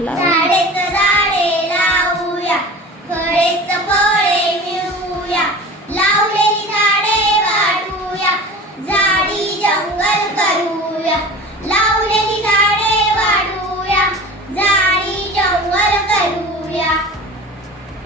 लावूया. खरेच